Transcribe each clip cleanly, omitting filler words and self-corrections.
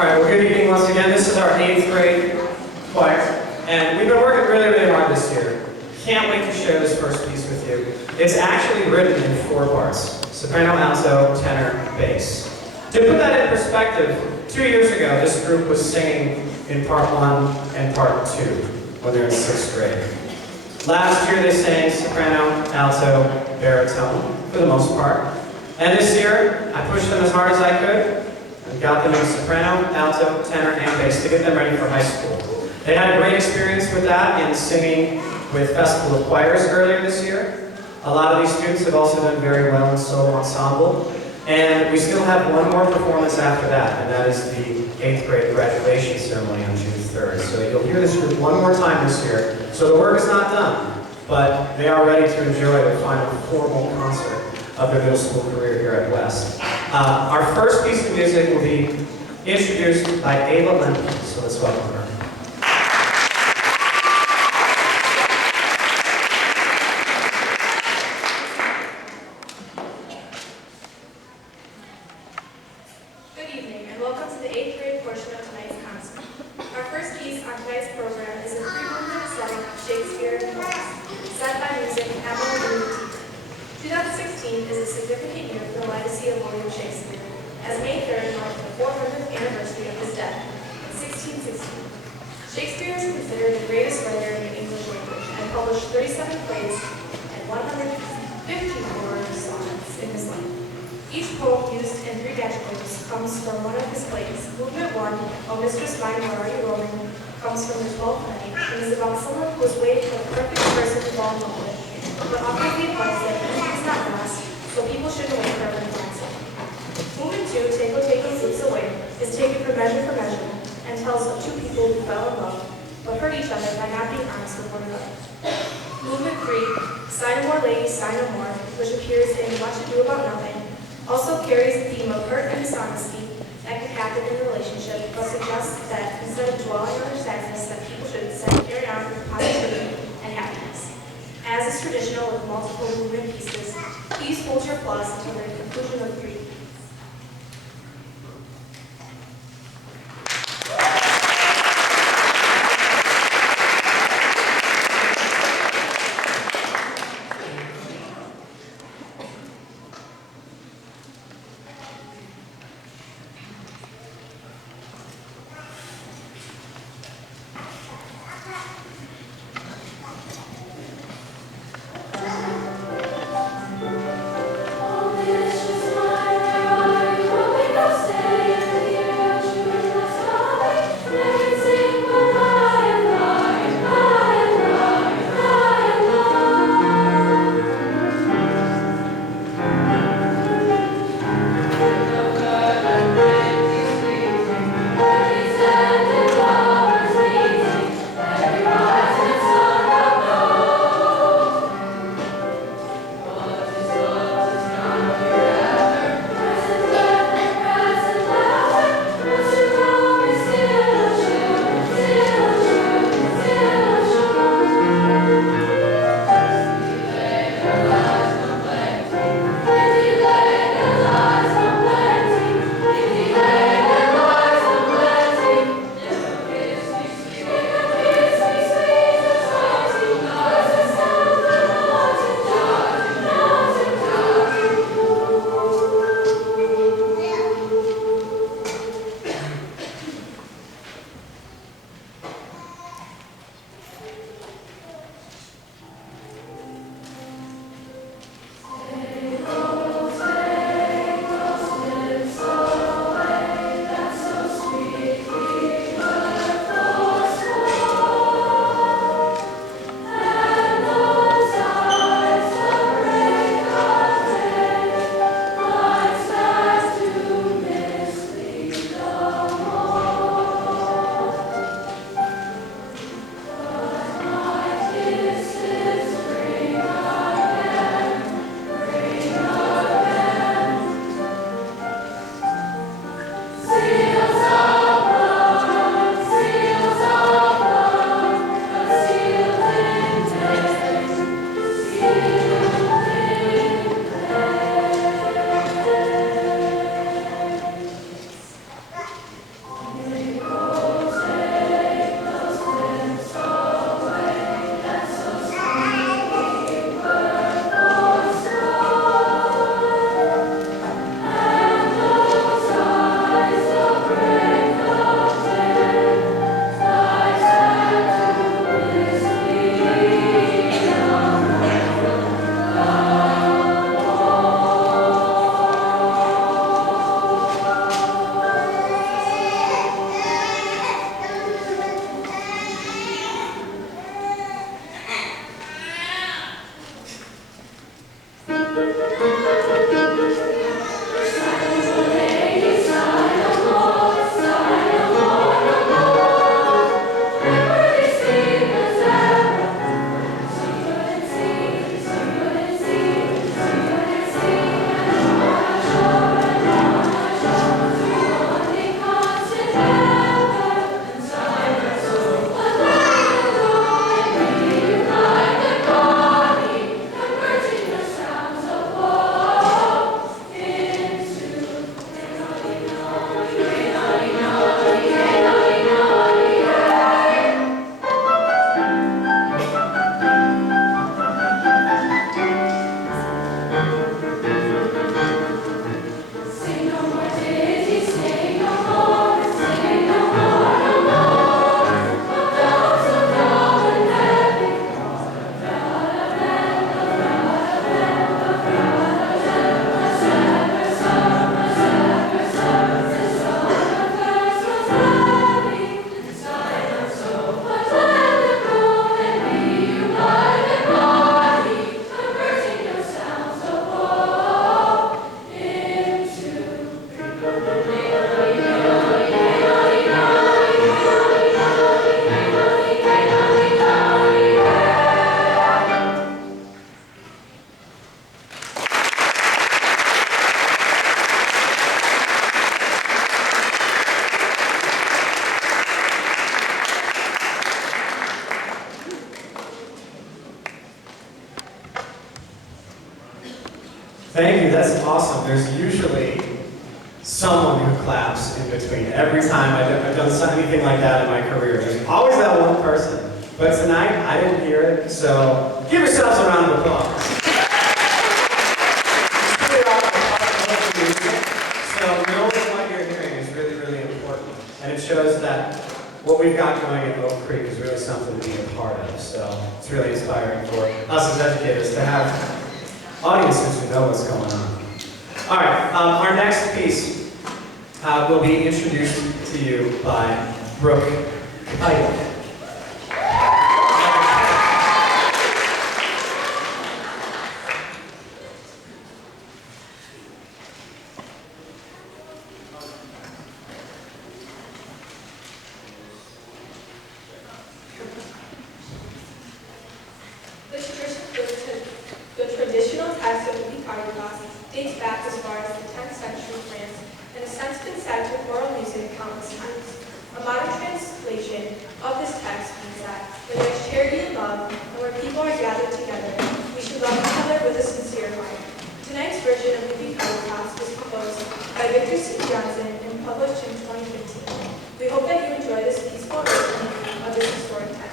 All right, well, good evening once again. This is our 8th grade choir, and we've been working really, really hard this year. Can't wait to share this first piece with you. It's actually written in 4 parts: soprano, alto, tenor, bass. To put that in perspective, 2 years ago, this group was singing in part 1 and part 2 when they were in 6th grade. Last year, they sang soprano, alto, baritone, for the most part. And this year, I pushed them as hard as I could, and got them in soprano, alto, tenor, and bass to get them ready for high school. They had a great experience with that in singing with Festival of Choirs earlier this year. A lot of these students have also done very well in solo ensemble. And we still have one more performance after that, and that is the 8th grade graduation ceremony on June 3rd. So you'll hear this group one more time this year. So the work is not done, but they are ready to enjoy the final formal concert of their middle school career here at West. Our first piece of music will be introduced by Ava Lemke, so let's welcome her. Good evening, and welcome to the 8th grade portion of tonight's concert. Our first piece on tonight's program is a 3-movement setting of Shakespeare in Prose, set by music Emily Louis. 2016 is a significant year for the legacy of William Shakespeare, as May 3rd marked the 400th anniversary of his death in 1616. Shakespeare is considered the greatest writer in the English language and published 37 plays and 154 sonnets in his life. Each poem used in 3 adjectives comes from one of his plays. Movement 1, O Mistress Mine, Where Are You Roaming?, comes from the 12th Night and is about someone who is waiting for the perfect person to fall in love with, but offers the advice that anything is not last, so people shouldn't wait for everyone to find it. Movement 2, Take Take Sleeps Away, is taken from Measure for Measure and tells of 2 people who fell in love, but hurt each other by not being honest with one another. Movement 3, Sigh No More Lady, Sigh No More, which appears in What to Do About Nothing, also carries the theme of hurt and dishonesty that can happen in a relationship, but suggests that instead of dwelling on their sadness, that people should instead carry on with positivity and happiness. As is traditional with multiple movement pieces, please hold your applause until the conclusion of 3. Oh, this is my Thank you, that's awesome. There's usually someone who claps in between. Every time I've done anything like that in my career, there's always that one person. But tonight, I didn't hear it, so give yourselves a round of applause. It's really awesome music, so knowing what you're hearing is really, really important. And it shows that what we've got going at Oak Creek is really something to be a part of. So it's really inspiring for us as educators to have audiences who know what's going on. All right, our next piece will be introduced to you by Brooke Keitel. The traditional text of the Caritas dates back as far as the 10th century France and has since been said to oral music countless times. A modern translation of this text means that when there is charity and love, and where people are gathered together, we should love each other with a sincere heart. Tonight's version of the Caritas was composed by Victor C. Johnson and published in 2015. We hope that you enjoy this peaceful version of this historic text.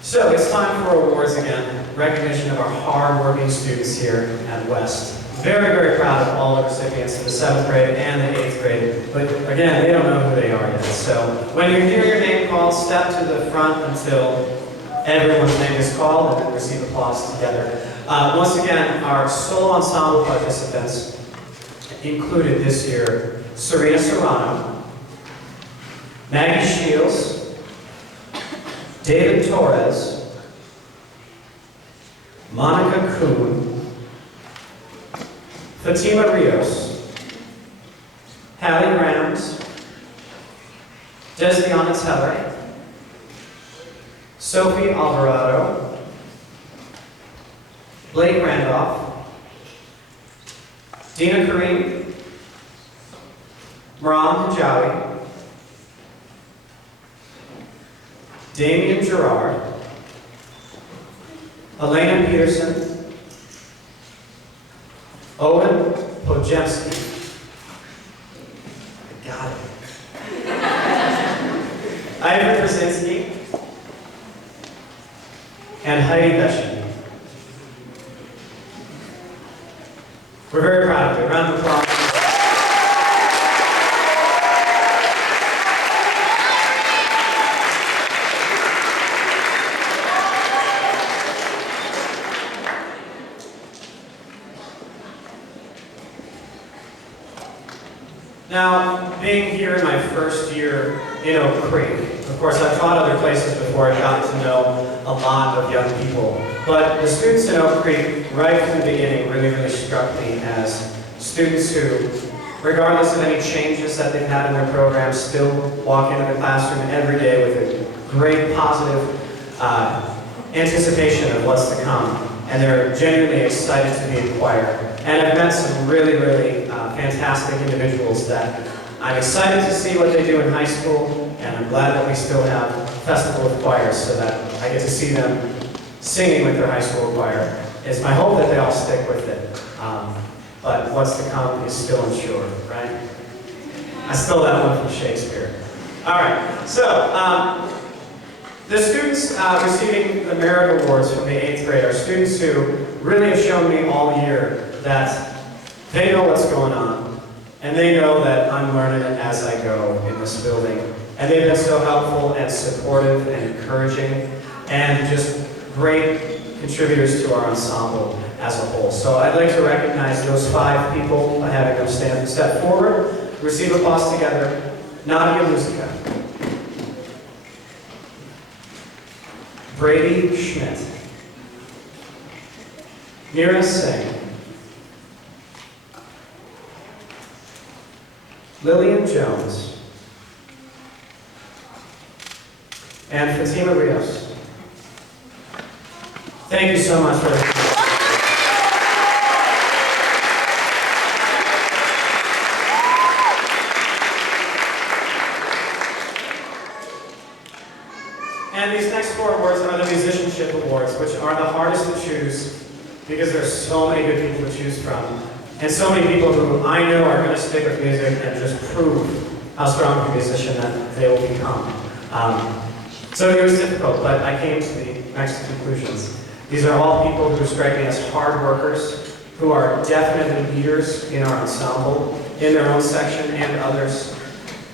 So it's time for awards again. Recognition of our hard-working students here at West. Very, very proud of all the recipients in the 7th grade and the 8th grade. But again, they don't know who they are yet. So when you hear your name called, step to the front until everyone's name is called and then receive applause together. Once again, our solo ensemble participants included this year Serena Serrano, Maggie Shields, David Torres, Monica Kuhn, Fatima Rios, Hallie Grams, Desviana Teller, Sophie Alvarado, Blake Randolph, Dina Kareem, Maram Hijawi, Damian Gerard, Elena Peterson, Owen Pojemski, got it, Ivan Krasinski, and Heidi Beshin. We're very proud of you. Round of applause. Now, being here in my first year in Oak Creek, of course I've taught other places before, I've gotten to know a lot of young people, but the students in Oak Creek, right from the beginning, really struck me as students who, regardless of any changes that they've had in their program, still walk into the classroom every day with a great positive anticipation of what's to come, and they're genuinely excited to be in choir. And I've met some really fantastic individuals that I'm excited to see what they do in high school, and I'm glad that we still have Festival of Choirs so that I get to see them singing with their high school choir. It's my hope that they all stick with it. But what's to come is still unsure, right? I stole that one from Shakespeare. All right, so the students receiving the Merit Awards from the 8th grade are students who really have shown me all year that they know what's going on, and they know that I'm learning it as I go in this building. And they've been so helpful and supportive and encouraging, and just great contributors to our ensemble as a whole. So I'd like to recognize those 5 people by having them step forward, receive applause together. Nadia Musica, Brady Schmidt, Mira Singh, Lillian Jones, and Fatima Rios. Thank you so much for And these next 4 awards are the Musicianship Awards, which are the hardest to choose because there's so many good people to choose from. And so many people who I know are going to stick with music and just prove how strong of a musician that they will become. So it was difficult, but I came to the next conclusions. These are all people who strike me as hard workers, who are definitely leaders in our ensemble, in their own section and others,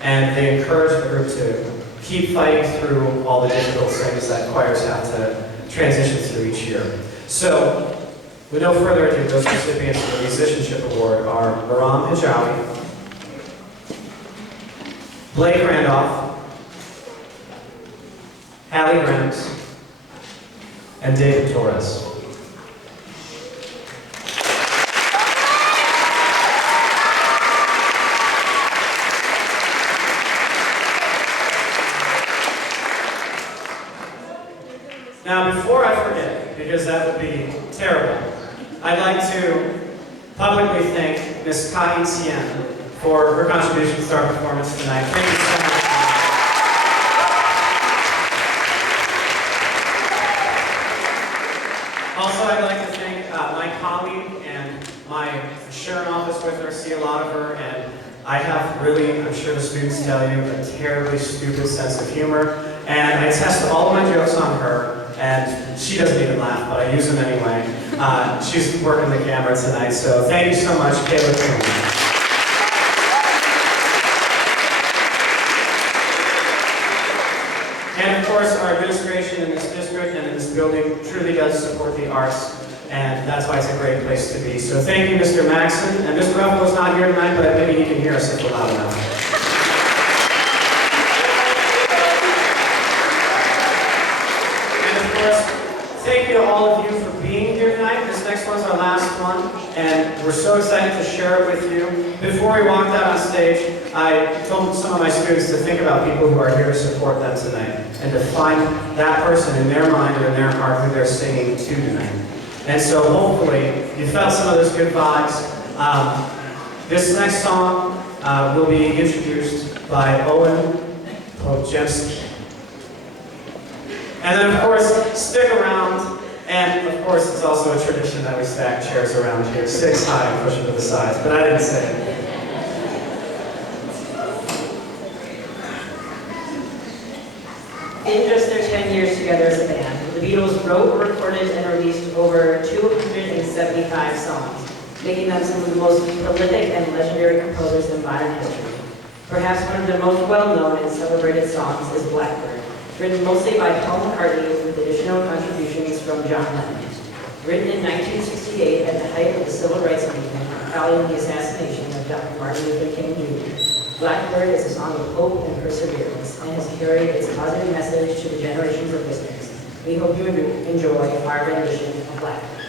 and they encourage the group to keep fighting through all the difficult things that choirs have to transition through each year. So, with no further ado, those recipients of the Musicianship Award are Maram Hijawi, Blake Randolph, Hallie Grams, and David Torres. Now, before I forget, because that would be terrible, I'd like to publicly thank Ms. Kai Tien for her contributions to our performance tonight. Thank you so much. Also, I'd like to thank my colleague and my Sharon office with her, see a lot of her, and I have really, I'm sure the students tell you, a terribly stupid sense of humor, and I test all of my jokes on her. And she doesn't even laugh, but I use them anyway. She's working the camera tonight, so thank you so much, Kayla Coon. And of course, our administration in this district and in this building truly does support the arts. and that's why it's a great place to be. So thank you, Mr. Maxson. And Mr. Ruffalo's not here tonight, but maybe he can hear us if we're loud enough. Thank you to all of you for being here tonight. This next one's our last one, and we're so excited to share it with you. Before we walked out on stage, I told some of my students to think about people who are here to support them tonight, and to find that person in their mind or in their heart who they're singing to tonight. And so hopefully, you felt some of those good vibes. This next song will be introduced by Owen Podjemski. And then, of course, stick around. And, of course, it's also a tradition that we stack chairs around here, 6 high and push them to the sides, but I didn't say it. In just their 10 years together as a band, the Beatles wrote, recorded, and released over 275 songs, making them some of the most prolific and legendary composers in modern history. Perhaps one of their most well-known and celebrated songs is Blackbird, written mostly by Paul McCartney with additional contributions from John Lennon. Written in 1968 at the height of the Civil Rights Movement following the assassination of Dr. Martin Luther King Jr., Blackbird is a song of hope and perseverance and has carried its positive message to the generations of listeners. We hope you enjoy our rendition of Blackbird.